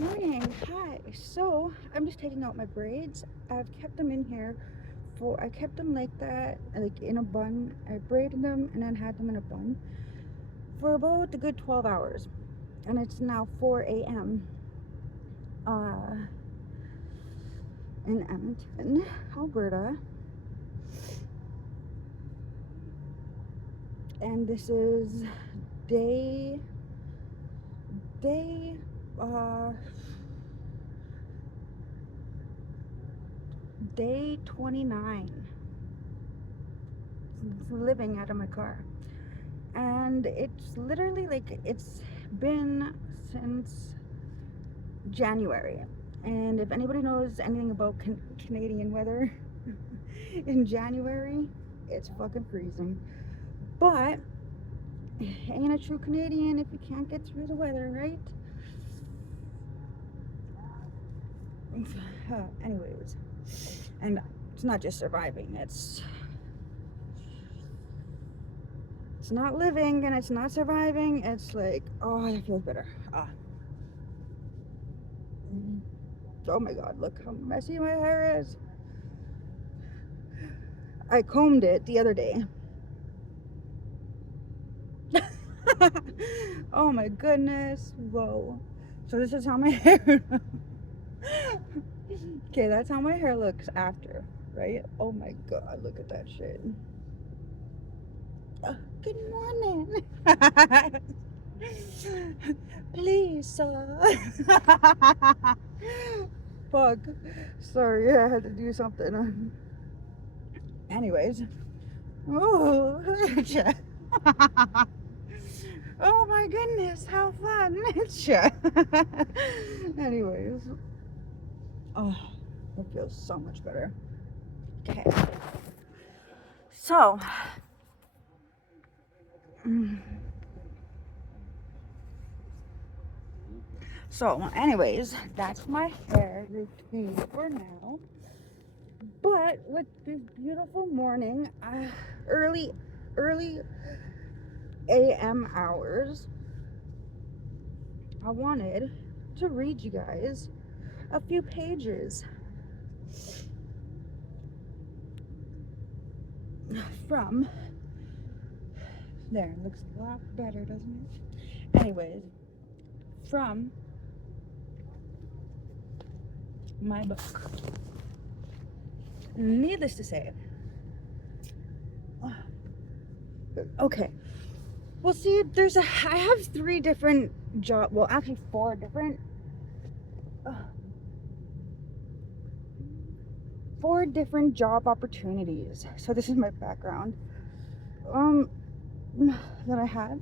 morning. Hi. So I'm just taking out my braids. I've kept them in here I kept them like that, like in a bun. I braided them and then had them in a bun for about a good 12 hours. And it's now 4 a.m. Uh, in Edmonton, Alberta. And this is day, day, uh, day 29. Living out of my car. And it's literally like it's been since January. And if anybody knows anything about Canadian weather, in January, it's fucking freezing. But ain't a true Canadian if you can't get through the weather, right? Anyways, and it's not just surviving, it's not living and it's not surviving. It's like, oh, that feels better. Oh my god, look how messy my hair is. I combed it the other day. Oh my goodness. Whoa. So this is how my hair Okay, that's how my hair looks after, right? Oh my god, look at that shit. Good morning. Please, sir. Fuck. Sorry, I had to do something. Anyways. Oh, oh my goodness, how fun. Anyways. Oh, it feels so much better. Okay. So, mm, anyways, that's my hair routine for now. But with this beautiful morning, early, early AM hours, I wanted to read you guys a few pages from there. Looks a lot better, doesn't it? Anyways, from my book. Needless to say, okay. Well, see, I have three different well, actually uh, four different job opportunities. So this is my background, um, that I had.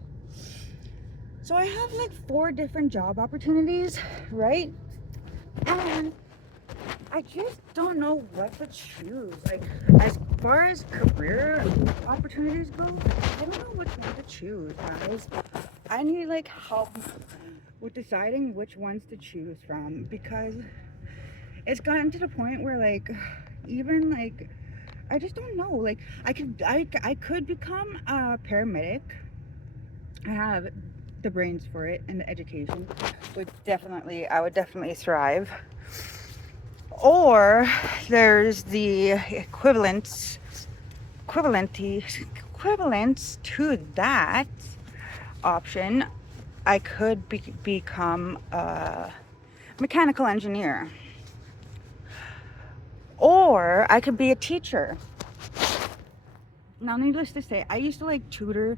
So I have like four different job opportunities, right? And I just don't know what to choose. Like, as far as career opportunities go, I don't know which one to choose, guys. I need like help with deciding which ones to choose from, because it's gotten to the point where like even like I just don't know. Like I could become a paramedic. I have the brains for it and the education. I would definitely thrive. Or there's the equivalence to that option. I could become a mechanical engineer, or I could be a teacher. Now, needless to say, I used to like tutor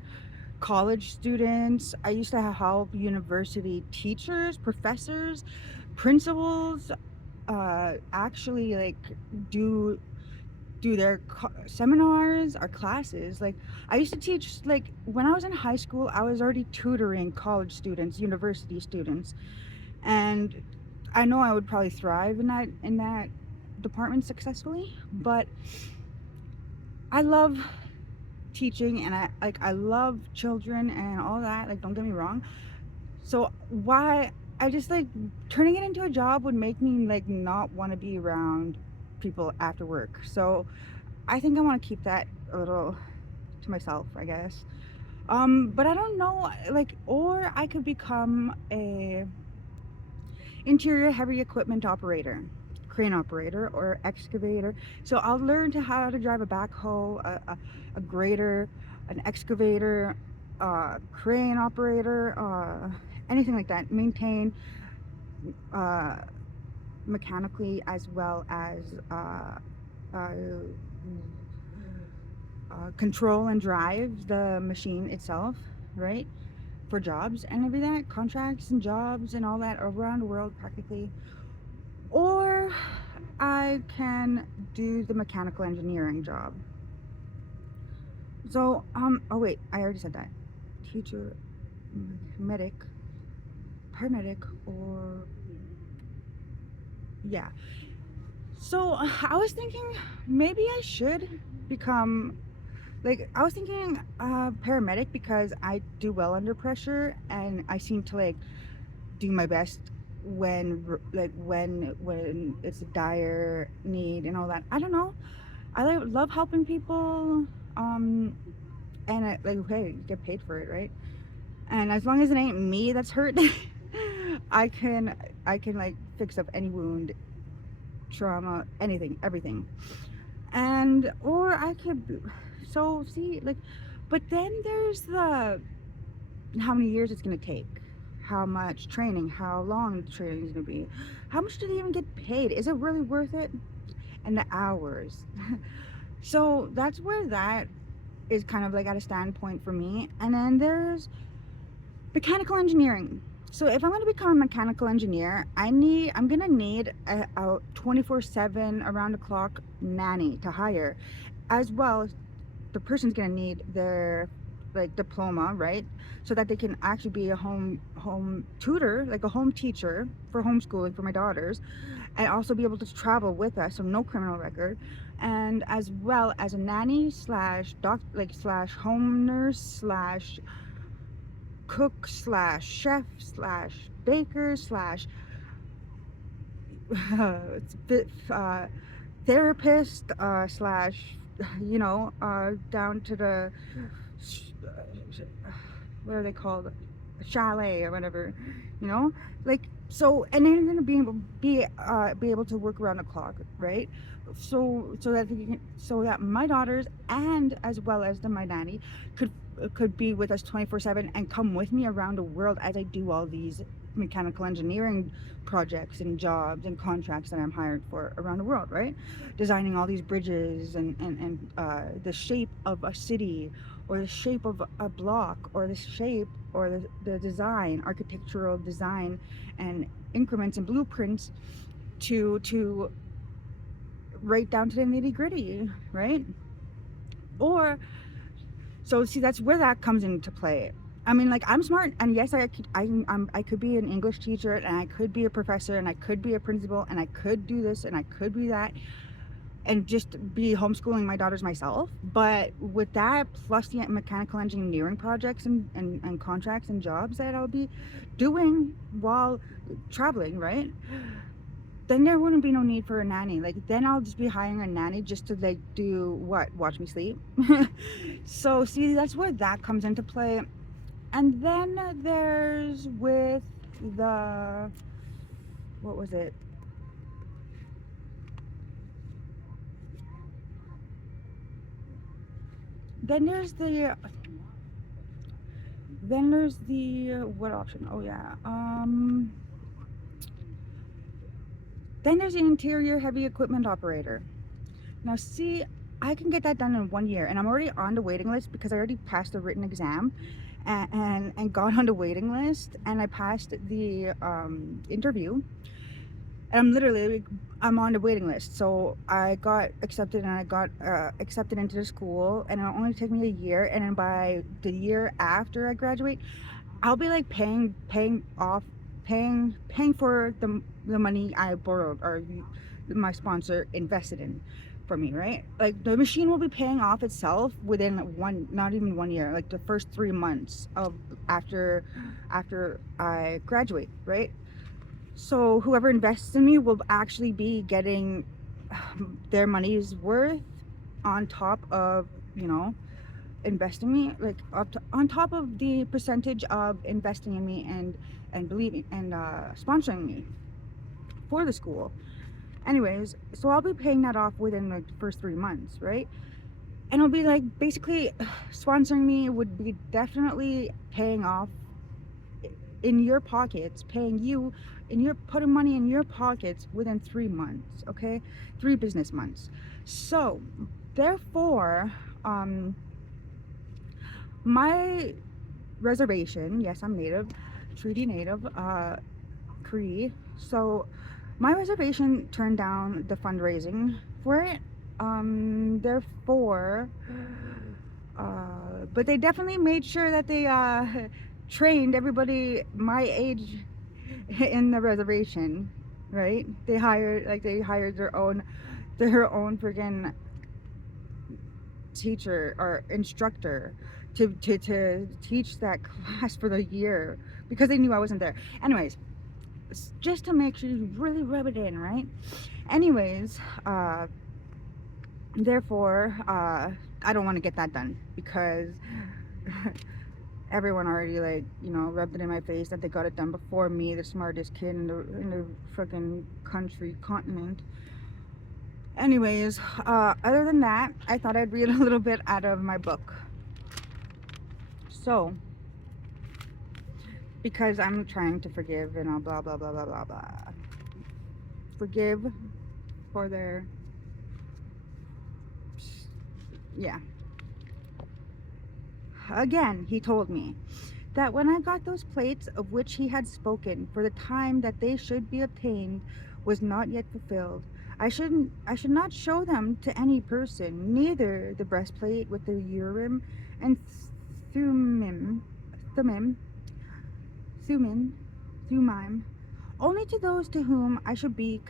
college students. I used to help university teachers, professors, principals, actually like do their seminars or classes. Like, I used to teach, like when I was in high school, I was already tutoring college students, university students, and I know I would probably thrive in that department successfully. But I love teaching, and I love children and all that, like, don't get me wrong. So why I just like turning it into a job would make me like not want to be around people after work. So I think I want to keep that a little to myself, I guess. But I don't know, like, or I could become a interior heavy equipment operator, crane operator, or excavator. So I'll learn to how to drive a backhoe, a grader, an excavator, crane operator, anything like that. Maintain uh, mechanically as well as uh, control and drive the machine itself, right? For jobs and everything, contracts and jobs and all that around the world practically. Or I can do the mechanical engineering job. So, oh wait, I already said that. Teacher, medic, paramedic, or yeah. So I was thinking maybe I should become like I was thinking paramedic because I do well under pressure and I seem to like do my best when it's a dire need and all that. I don't know. I like, love helping people, um, and like hey, you get paid for it, right? And as long as it ain't me that's hurt, I can I can like fix up any wound, trauma, anything, everything. And or I could so see like, but then there's the how many years it's gonna take, how much training, how long the training is gonna be, how much do they even get paid? Is it really worth it? And the hours. So that's where that is kind of like at a standpoint for me. And then there's mechanical engineering. So if I'm going to become a mechanical engineer, I'm going to need a 24/7 around the clock nanny to hire, as well as the person's going to need their like diploma, right? So that they can actually be a home tutor, like a home teacher for homeschooling for my daughters, and also be able to travel with us, so no criminal record, and as well as a nanny slash doc, like slash home nurse slash cook slash chef slash baker slash uh, therapist slash down to the what are they called, chalet or whatever, you know, like so. And then you're gonna be able to work around the clock, right? So that my daughters and as well as my nanny could be with us 24/7 and come with me around the world as I do all these mechanical engineering projects and jobs and contracts that I'm hired for around the world, right? Designing all these bridges and the shape of a city or the shape of a block or the shape or the design, architectural design and increments and blueprints to right down to the nitty gritty, right? Or so see that's where that comes into play. I mean, like I'm smart, and yes, I could be an English teacher, and I could be a professor, and I could be a principal, and I could do this, and I could be that, and just be homeschooling my daughters myself. But with that, plus the mechanical engineering projects and contracts and jobs that I'll be doing while traveling, right? Then there wouldn't be no need for a nanny. Like then I'll just be hiring a nanny just to like do what? Watch me sleep. So see, that's where that comes into play. And then there's with the what was it? Then there's the what option? Oh yeah. Then there's the interior heavy equipment operator. Now see, I can get that done in 1 year, and I'm already on the waiting list because I already passed the written exam, and got on the waiting list, and I passed the interview, and I'm on the waiting list. So I got accepted, and I got accepted into the school, and it'll only take me a year, and then by the year after I graduate, I'll be like paying for the money I borrowed or my sponsor invested in for me, right? Like the machine will be paying off itself within not even 1 year, like the first 3 months of after I graduate, right? So whoever invests in me will actually be getting their money's worth on top of, you know, investing me, like on top of the percentage of investing in me and believing and sponsoring me. for the school. Anyways, so I'll be paying that off within like the first 3 months, right? And it'll be like basically sponsoring me would be definitely paying off in your pockets, paying you, and you're putting money in your pockets within 3 months, okay? 3 business months. So, therefore, um, my reservation, yes, I'm native, treaty native, Cree. So, my reservation turned down the fundraising for it. Therefore, but they definitely made sure that they trained everybody my age in the reservation, right? They hired their own freaking teacher or instructor to teach that class for the year because they knew I wasn't there. Anyways, just to make sure you really rub it in, right? Anyways, therefore, I don't want to get that done because everyone already rubbed it in my face that they got it done before me, the smartest kid in the freaking country continent. Anyways, other than that, I thought I'd read a little bit out of my book. So, because I'm trying to forgive and all blah blah blah blah blah blah. Forgive for their, yeah. Again, he told me that when I got those plates of which he had spoken, for the time that they should be obtained was not yet fulfilled. I should not show them to any person, neither the breastplate with the Urim and Thummim, Thummim, Thummim, Thummim, only to those to whom I should be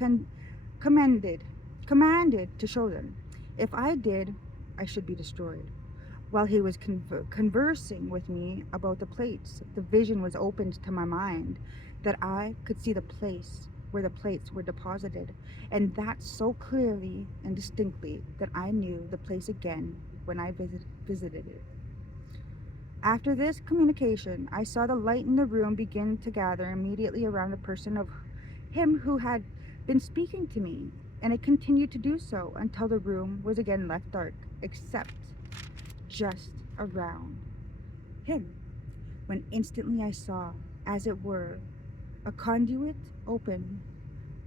commanded, commanded to show them. If I did, I should be destroyed. While he was conversing with me about the plates, the vision was opened to my mind that I could see the place where the plates were deposited, and that so clearly and distinctly that I knew the place again when I visited it. After this communication, I saw the light in the room begin to gather immediately around the person of him who had been speaking to me, and it continued to do so until the room was again left dark, except just around him, when instantly I saw, as it were, a conduit open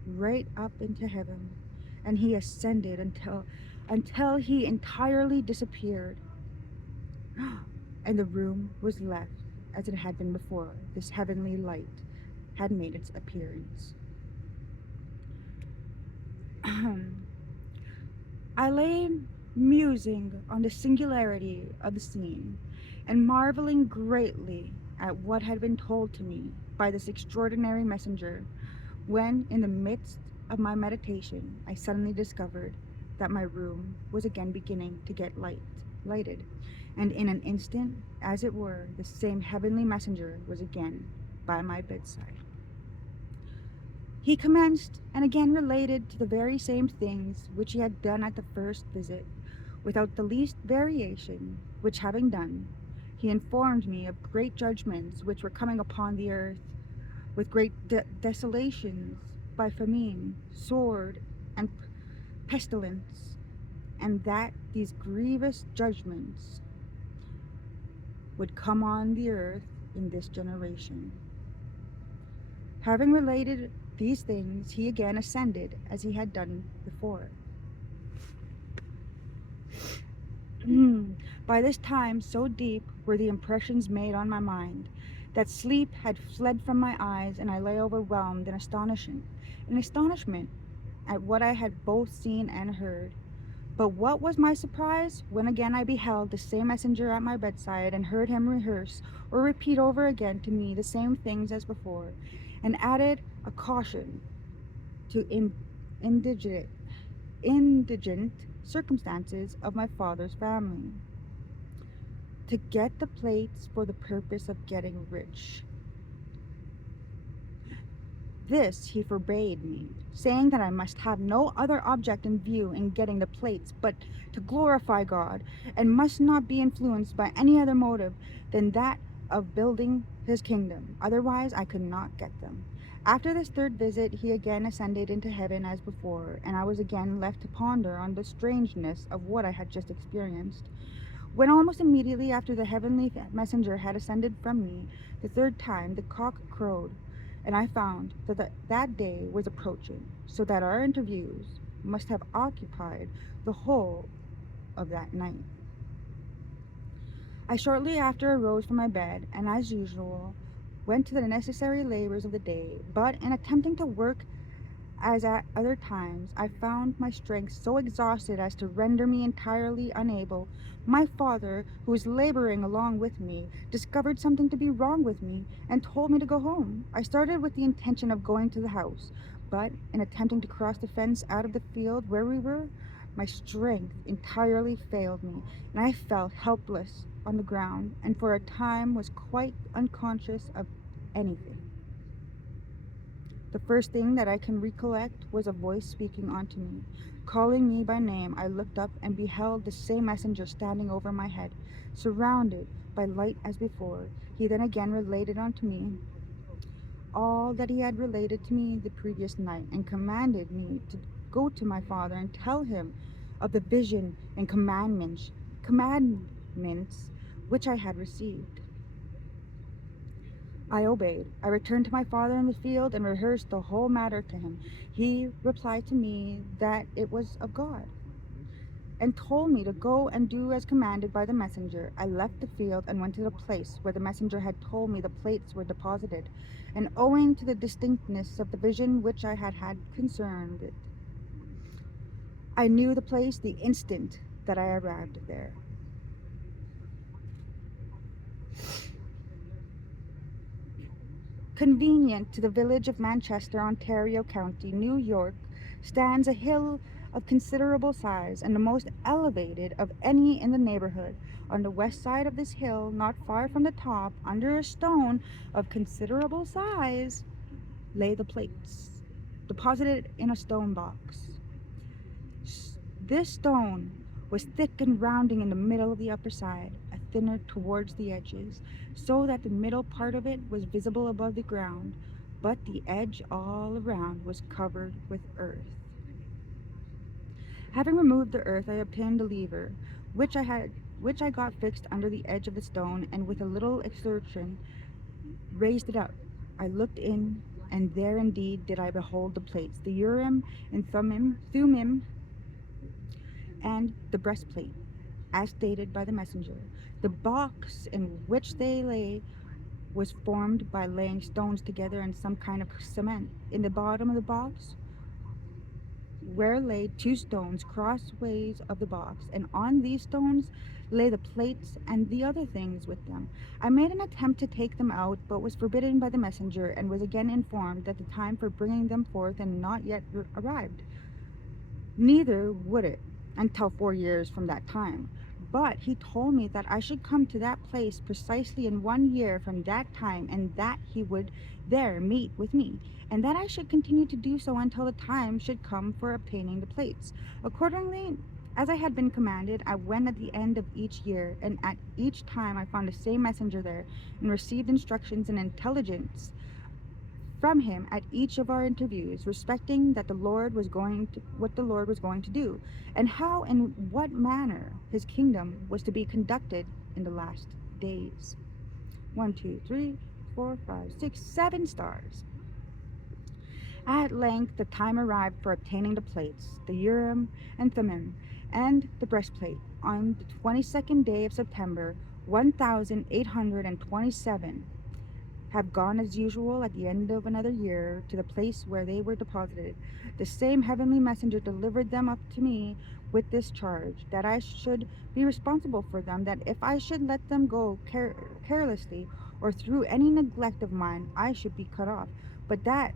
right up into heaven, and he ascended until he entirely disappeared, and the room was left as it had been before this heavenly light had made its appearance. I lay musing on the singularity of the scene, and marveling greatly at what had been told to me by this extraordinary messenger, when, in the midst of my meditation, I suddenly discovered that my room was again beginning to get lighted, and in an instant, as it were, the same heavenly messenger was again by my bedside. He commenced and again related to the very same things which he had done at the first visit, without the least variation, which having done, he informed me of great judgments which were coming upon the earth, with great desolations by famine, sword, and pestilence, and that these grievous judgments would come on the earth in this generation. Having related these things, he again ascended as he had done before. By this time, so deep were the impressions made on my mind that sleep had fled from my eyes, and I lay overwhelmed in astonishment at what I had both seen and heard. But what was my surprise when again I beheld the same messenger at my bedside, and heard him rehearse or repeat over again to me the same things as before, and added a caution to indigent circumstances of my father's family, to get the plates for the purpose of getting rich. This he forbade me, saying that I must have no other object in view in getting the plates but to glorify God, and must not be influenced by any other motive than that of building his kingdom. Otherwise I could not get them. After this third visit, he again ascended into heaven as before, and I was again left to ponder on the strangeness of what I had just experienced. When almost immediately after the heavenly messenger had ascended from me, the third time the cock crowed, and I found that that day was approaching, so that our interviews must have occupied the whole of that night. I shortly after arose from my bed, and as usual, went to the necessary labors of the day, but in attempting to work as at other times, I found my strength so exhausted as to render me entirely unable. My father, who was laboring along with me, discovered something to be wrong with me and told me to go home. I started with the intention of going to the house, but in attempting to cross the fence out of the field where we were, my strength entirely failed me, and I fell helpless on the ground and for a time was quite unconscious of anything. The first thing that I can recollect was a voice speaking unto me. Calling me by name, I looked up and beheld the same messenger standing over my head, surrounded by light as before. He then again related unto me all that he had related to me the previous night, and commanded me to go to my father and tell him of the vision and commandments which I had received. I obeyed. I returned to my father in the field and rehearsed the whole matter to him. He replied to me that it was of God, and told me to go and do as commanded by the messenger. I left the field and went to the place where the messenger had told me the plates were deposited, and owing to the distinctness of the vision which I had had concerned it, I knew the place the instant that I arrived there. Convenient to the village of Manchester, Ontario County, New York, stands a hill of considerable size and the most elevated of any in the neighborhood. On the west side of this hill, not far from the top, under a stone of considerable size, lay the plates, deposited in a stone box. This stone was thick and rounding in the middle of the upper side, a thinner towards the edges, so that the middle part of it was visible above the ground, but the edge all around was covered with earth. Having removed the earth, I obtained a lever, which I got fixed under the edge of the stone, and with a little exertion raised it up. I looked in, and there indeed did I behold the plates, the Urim and Thummim, and the breastplate, as stated by the messenger. The box in which they lay was formed by laying stones together in some kind of cement. In the bottom of the box were laid two stones crossways of the box, and on these stones lay the plates and the other things with them. I made an attempt to take them out, but was forbidden by the messenger, and was again informed that the time for bringing them forth had not yet arrived. Neither would it until 4 years from that time. But he told me that I should come to that place precisely in 1 year from that time, and that he would there meet with me, and that I should continue to do so until the time should come for obtaining the plates. Accordingly, as I had been commanded, I went at the end of each year, and at each time I found the same messenger there, and received instructions and intelligence from him at each of our interviews respecting that the Lord was going to what the Lord was going to do, and how and what manner his kingdom was to be conducted in the last days. One, two, three, four, five, six, 7 stars. At length the time arrived for obtaining the plates, the Urim and Thummim, and the breastplate. On the 22nd day of September, 1827, have gone as usual at the end of another year to the place where they were deposited. The same heavenly messenger delivered them up to me with this charge, that I should be responsible for them, that if I should let them go carelessly or through any neglect of mine, I should be cut off, but that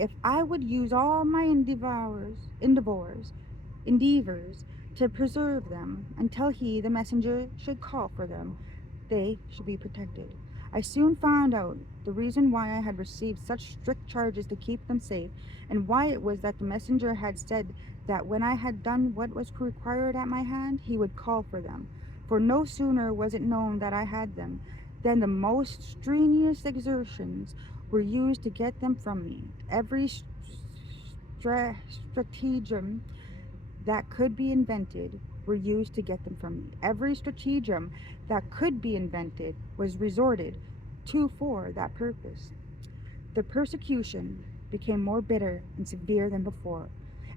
if I would use all my endeavors to preserve them until he, the messenger, should call for them, they should be protected. I soon found out the reason why I had received such strict charges to keep them safe, and why it was that the messenger had said that when I had done what was required at my hand, he would call for them. For no sooner was it known that I had them, than the most strenuous exertions were used to get them from me. Every stratagem that could be invented were used to get them from me. Every stratagem that could be invented was resorted to for that purpose. The persecution became more bitter and severe than before,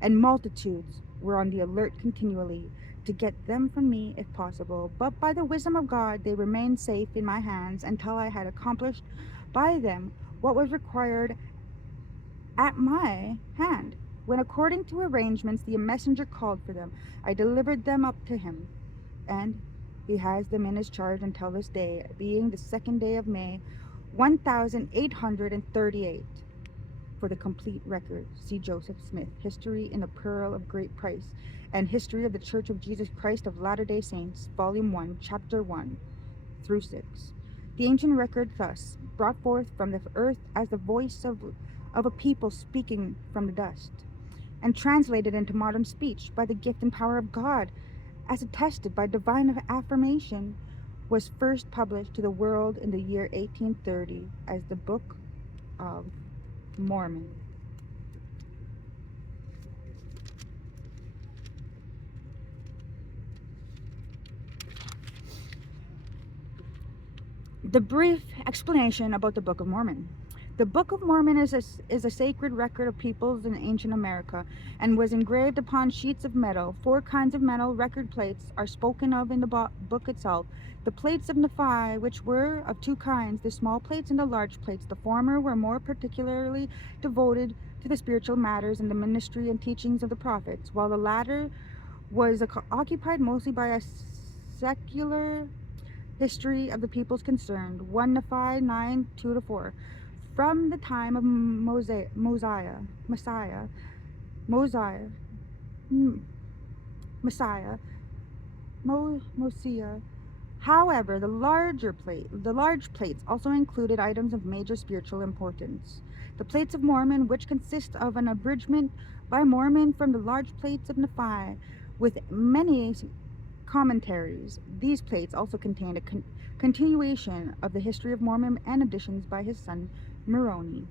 and multitudes were on the alert continually to get them from me if possible. But by the wisdom of God, they remained safe in my hands until I had accomplished by them what was required at my hand. When, according to arrangements, the messenger called for them, I delivered them up to him, and he has them in his charge until this day, being the 2nd day of May, 1838. For the complete record, see Joseph Smith, History in the Pearl of Great Price, and History of the Church of Jesus Christ of Latter-day Saints, Volume 1, Chapter 1 through 6. The ancient record thus brought forth from the earth as the voice of a people speaking from the dust, and translated into modern speech by the gift and power of God, as attested by divine affirmation, was first published to the world in the year 1830 as the Book of Mormon. The brief explanation about the Book of Mormon. The Book of Mormon is a sacred record of peoples in ancient America and was engraved upon sheets of metal. Four kinds of metal record plates are spoken of in the book itself. The plates of Nephi, which were of two kinds, the small plates and the large plates. The former were more particularly devoted to the spiritual matters and the ministry and teachings of the prophets, while the latter was occupied mostly by a secular history of the peoples concerned. 1 Nephi 9 2 to 4. From the time of Mosiah, Messiah, Mosiah. However, the large plates also included items of major spiritual importance. The plates of Mormon, which consist of an abridgment by Mormon from the large plates of Nephi, with many commentaries. These plates also contain a continuation of the history of Mormon and additions by his son Moroni.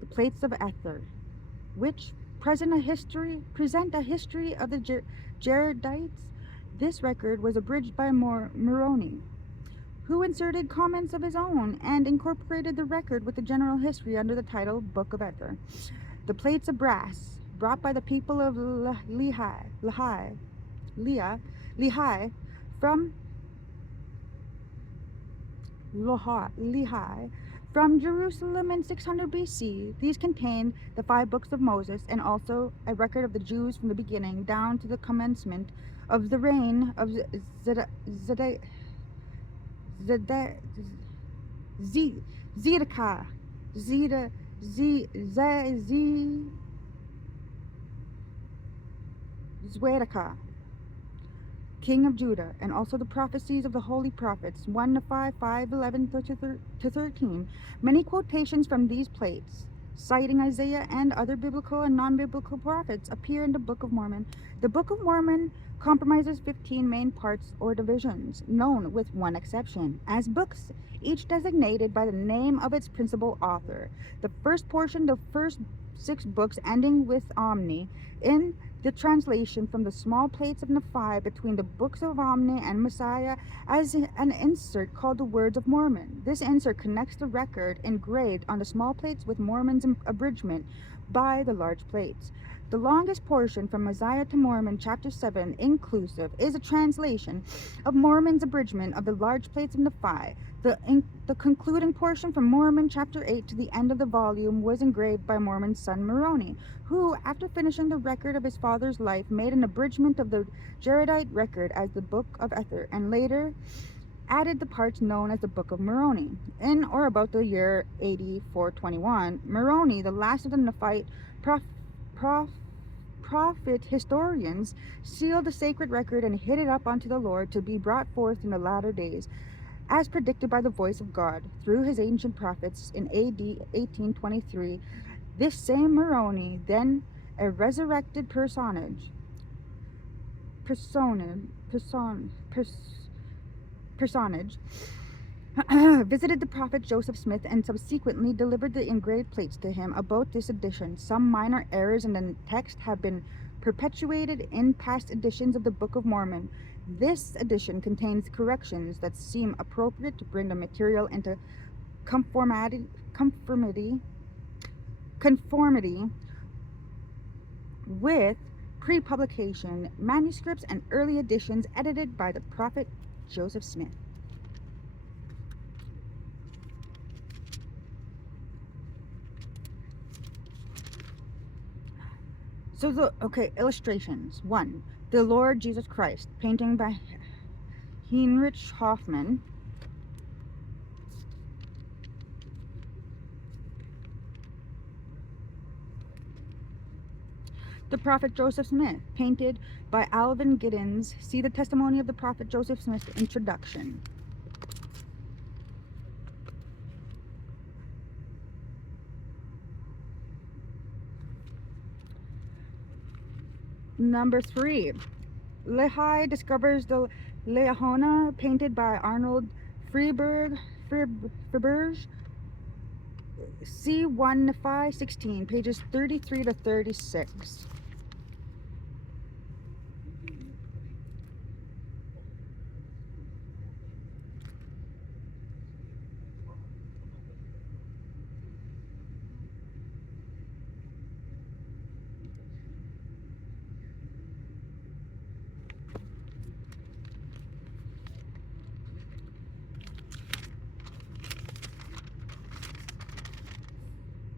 The plates of Ether, which present a history of the Jaredites. This record was abridged by Moroni, who inserted comments of his own and incorporated the record with the general history under the title Book of Ether. The plates of brass, brought by the people of Lehi from Lehi from Jerusalem in 600 BC. These contain the 5 books of Moses and also a record of the Jews from the beginning down to the commencement of the reign of Zedekiah. Zedekiah, king of Judah, and also the prophecies of the holy prophets, 1 Nephi 5:11 to 13. Many quotations from these plates, citing Isaiah and other biblical and non-biblical prophets, appear in the Book of Mormon. The Book of Mormon comprises 15 main parts or divisions, known with one exception as books, each designated by the name of its principal author. The first portion, the first 6 books ending with Omni, in the translation from the small plates of Nephi between the books of Omni and Messiah as an insert called the Words of Mormon. This insert connects the record engraved on the small plates with Mormon's abridgment by the large plates. The longest portion from Messiah to Mormon, chapter 7 inclusive, is a translation of Mormon's abridgment of the large plates of Nephi. The concluding portion from Mormon chapter 8 to the end of the volume was engraved by Mormon's son Moroni, who, after finishing the record of his father's life, made an abridgment of the Jaredite record as the Book of Ether, and later added the parts known as the Book of Moroni. In or about the year 8421, Moroni, the last of the Nephite prophet historians, sealed the sacred record and hid it up unto the Lord to be brought forth in the latter days, as predicted by the voice of God through his ancient prophets in AD 1823. This same Moroni, then a resurrected personage, personage visited the prophet Joseph Smith and subsequently delivered the engraved plates to him. About this edition, some minor errors in the text have been perpetuated in past editions of the Book of Mormon. This edition contains corrections that seem appropriate to bring the material into conformity, conformity, conformity with pre-publication manuscripts and early editions edited by the prophet Joseph Smith. So illustrations. 1. The Lord Jesus Christ, painting by Heinrich Hoffmann. The Prophet Joseph Smith, painted by Alvin Giddens. See the testimony of the Prophet Joseph Smith introduction. Number 3. Lehi discovers the Leahona, painted by Arnold Freberg. C1 516, pages 33 to 36.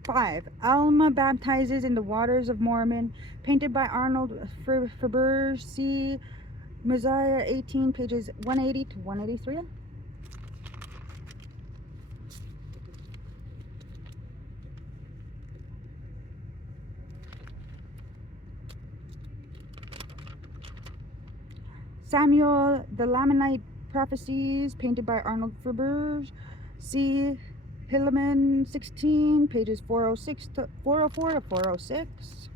Five. Alma baptizes in the waters of Mormon, painted by Arnold Faberge. See Mosiah 18, pages 180 to 183. Samuel the Lamanite prophecies, painted by Arnold Faberge. See Hilleman 16, pages 406 to 404 to 406.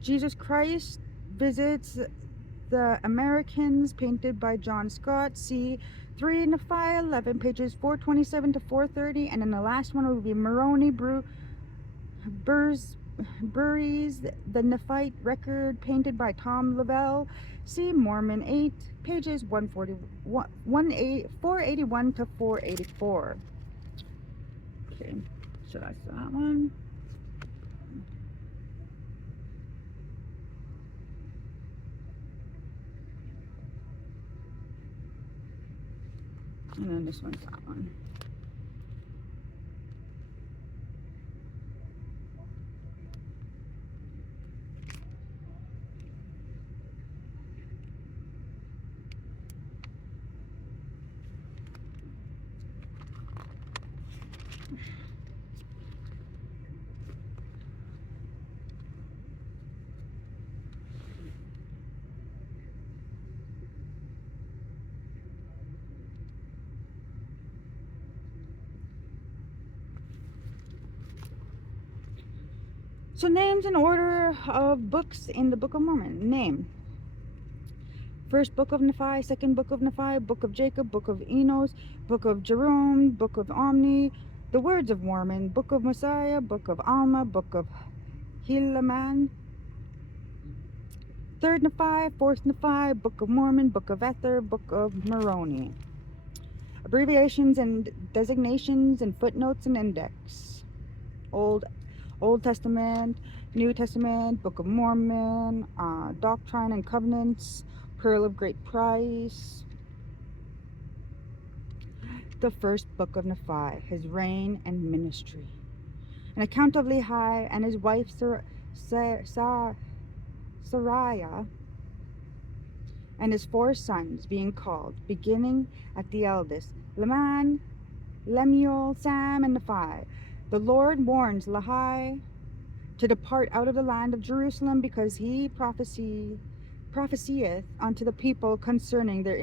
Jesus Christ visits the Americans, painted by John Scott. See 3 and 5, 11, pages 427 to 430. And then the last one will be Moroni Burries, the Nephite record, painted by Tom Lavelle. See Mormon 8, pages 481 to 484. Okay, so that's that one. And then this one's that one. So names in order of books in the Book of Mormon. Name. First Book of Nephi, Second Book of Nephi, Book of Jacob, Book of Enos, Book of Jerome, Book of Omni, The Words of Mormon, Book of Messiah, Book of Alma, Book of Helaman, Third Nephi, Fourth Nephi, Book of Mormon, Book of Ether, Book of Moroni. Abbreviations and designations and footnotes and index. Old Testament, New Testament, Book of Mormon, Doctrine and Covenants, Pearl of Great Price. The first book of Nephi, his reign and ministry. An account of Lehi and his wife Sariah and his 4 sons being called, beginning at the eldest, Laman, Lemuel, Sam, and Nephi. The Lord warns Lehi to depart out of the land of Jerusalem, because he prophesieth unto the people concerning their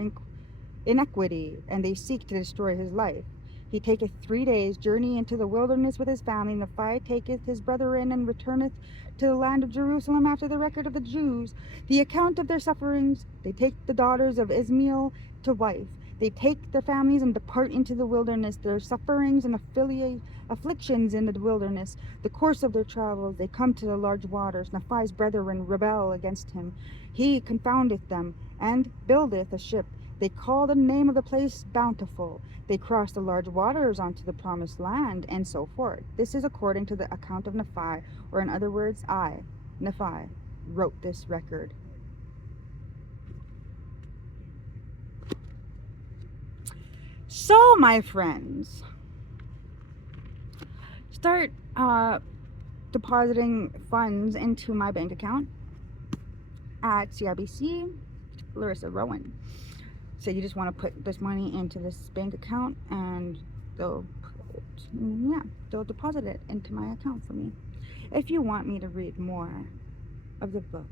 iniquity, and they seek to destroy his life. He taketh 3 days' journey into the wilderness with his family. Nephi taketh his brethren and returneth to the land of Jerusalem after the record of the Jews, the account of their sufferings. They take the daughters of Ismael to wife. They take their families and depart into the wilderness, their sufferings and afflictions in the wilderness, the course of their travels. They come to the large waters. Nephi's brethren rebel against him. He confoundeth them, and buildeth a ship. They call the name of the place Bountiful. They cross the large waters onto the promised land, and so forth. This is according to the account of Nephi, or in other words, I, Nephi, wrote this record. So, my friends, start depositing funds into my bank account at CIBC Larissa Rowan. So you just want to put this money into this bank account, and they'll deposit it into my account for me. If you want me to read more of the book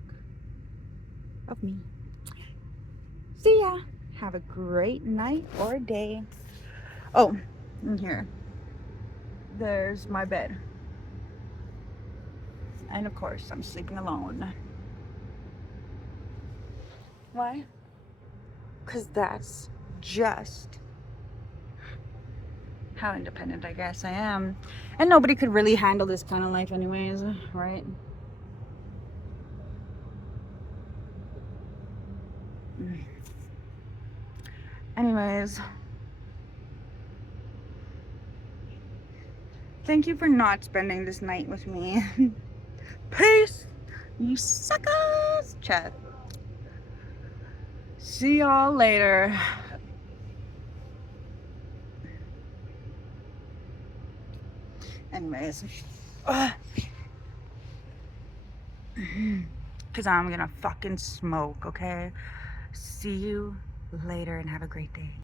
of me. See ya. Have a great night or day. Oh, in here, there's my bed. And of course, I'm sleeping alone. Why? Because that's just how independent I guess I am. And nobody could really handle this kind of life anyways, right? Anyways, thank you for not spending this night with me. Peace, you suckers. Chat. See y'all later. Anyways, because I'm gonna fucking smoke, okay? See you later and have a great day.